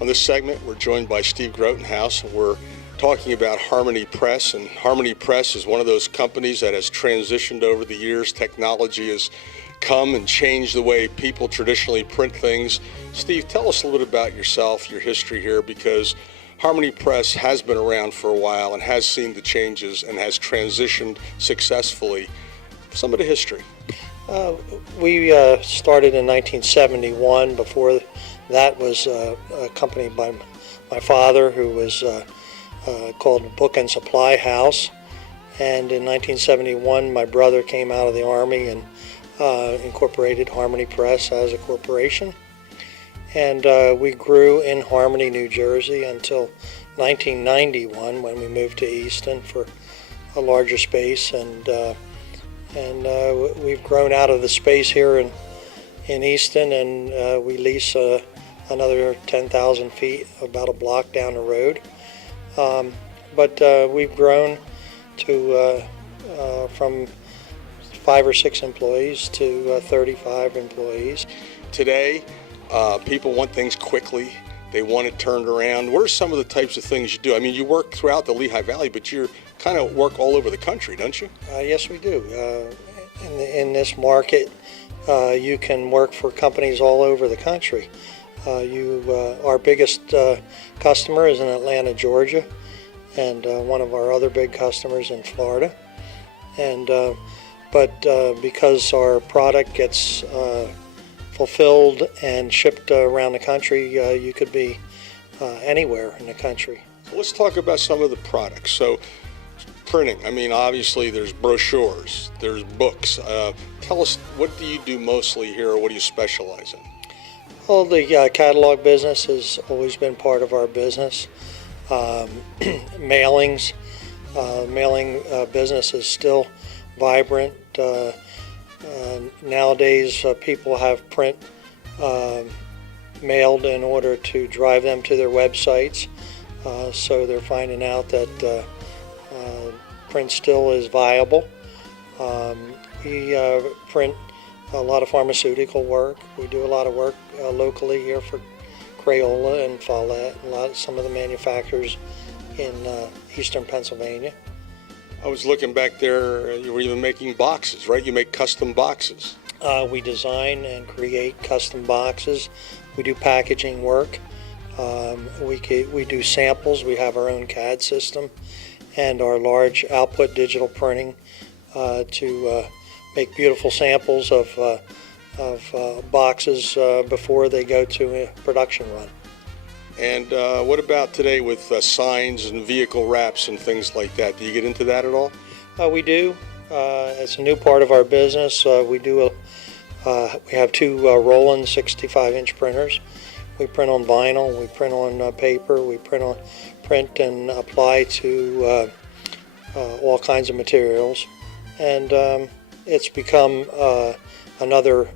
On this segment, we're joined by Steve Grotenhouse, and we're talking about Harmony Press. And Harmony Press is one of those companies that has transitioned over the years. Technology has come and changed the way people traditionally print things. Steve, tell us a little bit about yourself, your history here, because Harmony Press has been around for a while and has seen the changes and has transitioned successfully. Some of the history. We started in 1971. Before that was accompanied by my father, who was called Book and Supply House. And in 1971, my brother came out of the Army and incorporated Harmony Press as a corporation. And we grew in Harmony, New Jersey until 1991, when we moved to Easton for a larger space. And we've grown out of the space here in Easton, and we lease another 10,000 feet, about a block down the road. But we've grown to from 5 or 6 employees to 35 employees. Today, people want things quickly. They want it turned around. What are some of the types of things you do? I mean, you work throughout the Lehigh Valley, but you kind of work all over the country, don't you? Yes, we do. In this market, you can work for companies all over the country. Our biggest customer is in Atlanta, Georgia, and one of our other big customers in Florida. But because our product gets fulfilled and shipped around the country, you could be anywhere in the country. Let's talk about some of the products. So, printing, I mean, obviously there's brochures, there's books. Tell us, what do you do mostly here, or what do you specialize in? Well, the catalog business has always been part of our business. Mailings, mailing business is still vibrant. Nowadays, people have print mailed in order to drive them to their websites, so they're finding out that print still is viable. We print a lot of pharmaceutical work. We do a lot of work locally here for Crayola and Follett, and some of the manufacturers in eastern Pennsylvania. I was looking back there, you were even making boxes, right? You make custom boxes. We design and create custom boxes. We do packaging work. We do samples. We have our own CAD system and our large output digital printing to make beautiful samples of boxes before they go to a production run. And what about today with signs and vehicle wraps and things like that? Do you get into that at all? We do. It's a new part of our business. We have 2 Roland 65-inch printers. We print on vinyl, we print on paper, we print and apply to all kinds of materials. And it's become another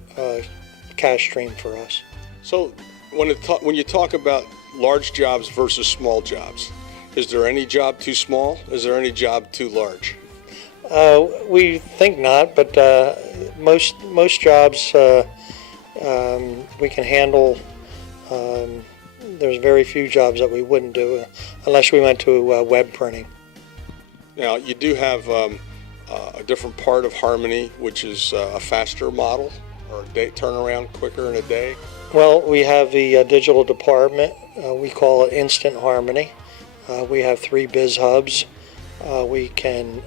cash stream for us. So when you talk about large jobs versus small jobs, is there any job too small? Is there any job too large? We think not, but most jobs we can handle. There's very few jobs that we wouldn't do unless we went to web printing. Now, you do have a different part of Harmony, which is a faster model, or a day turnaround quicker in a day. Well, we have the digital department. We call it Instant Harmony. We have 3 biz hubs. We can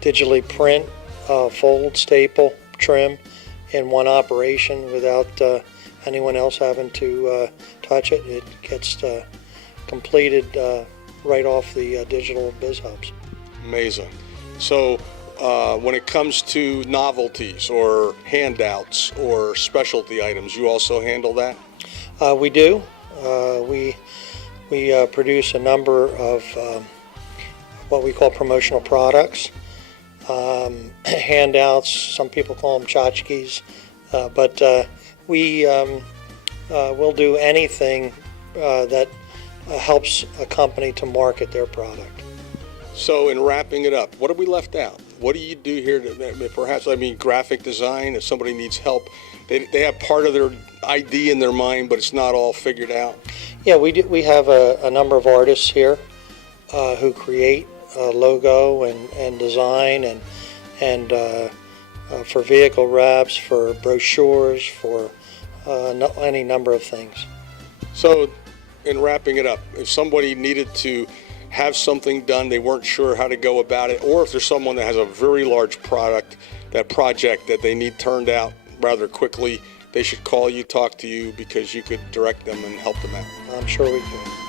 digitally print, fold, staple, trim in one operation without anyone else having to touch it. It gets completed right off the digital biz hubs. Amazing. So when it comes to novelties or handouts or specialty items, you also handle that? We do. We produce a number of what we call promotional products, handouts. Some people call them tchotchkes, but we will do anything that helps a company to market their product. So in wrapping it up, what have we left out? What do you do here to perhaps, graphic design, if somebody needs help they have part of their ID in their mind, but it's not all figured out? Yeah, we do. We have a number of artists here who create logo and design and for vehicle wraps, for brochures, for any number of things. So, in wrapping it up, if somebody needed to have something done, they weren't sure how to go about it, or if there's someone that has a very large project that they need turned out rather quickly, they should call you, talk to you, because you could direct them and help them out. I'm sure we can.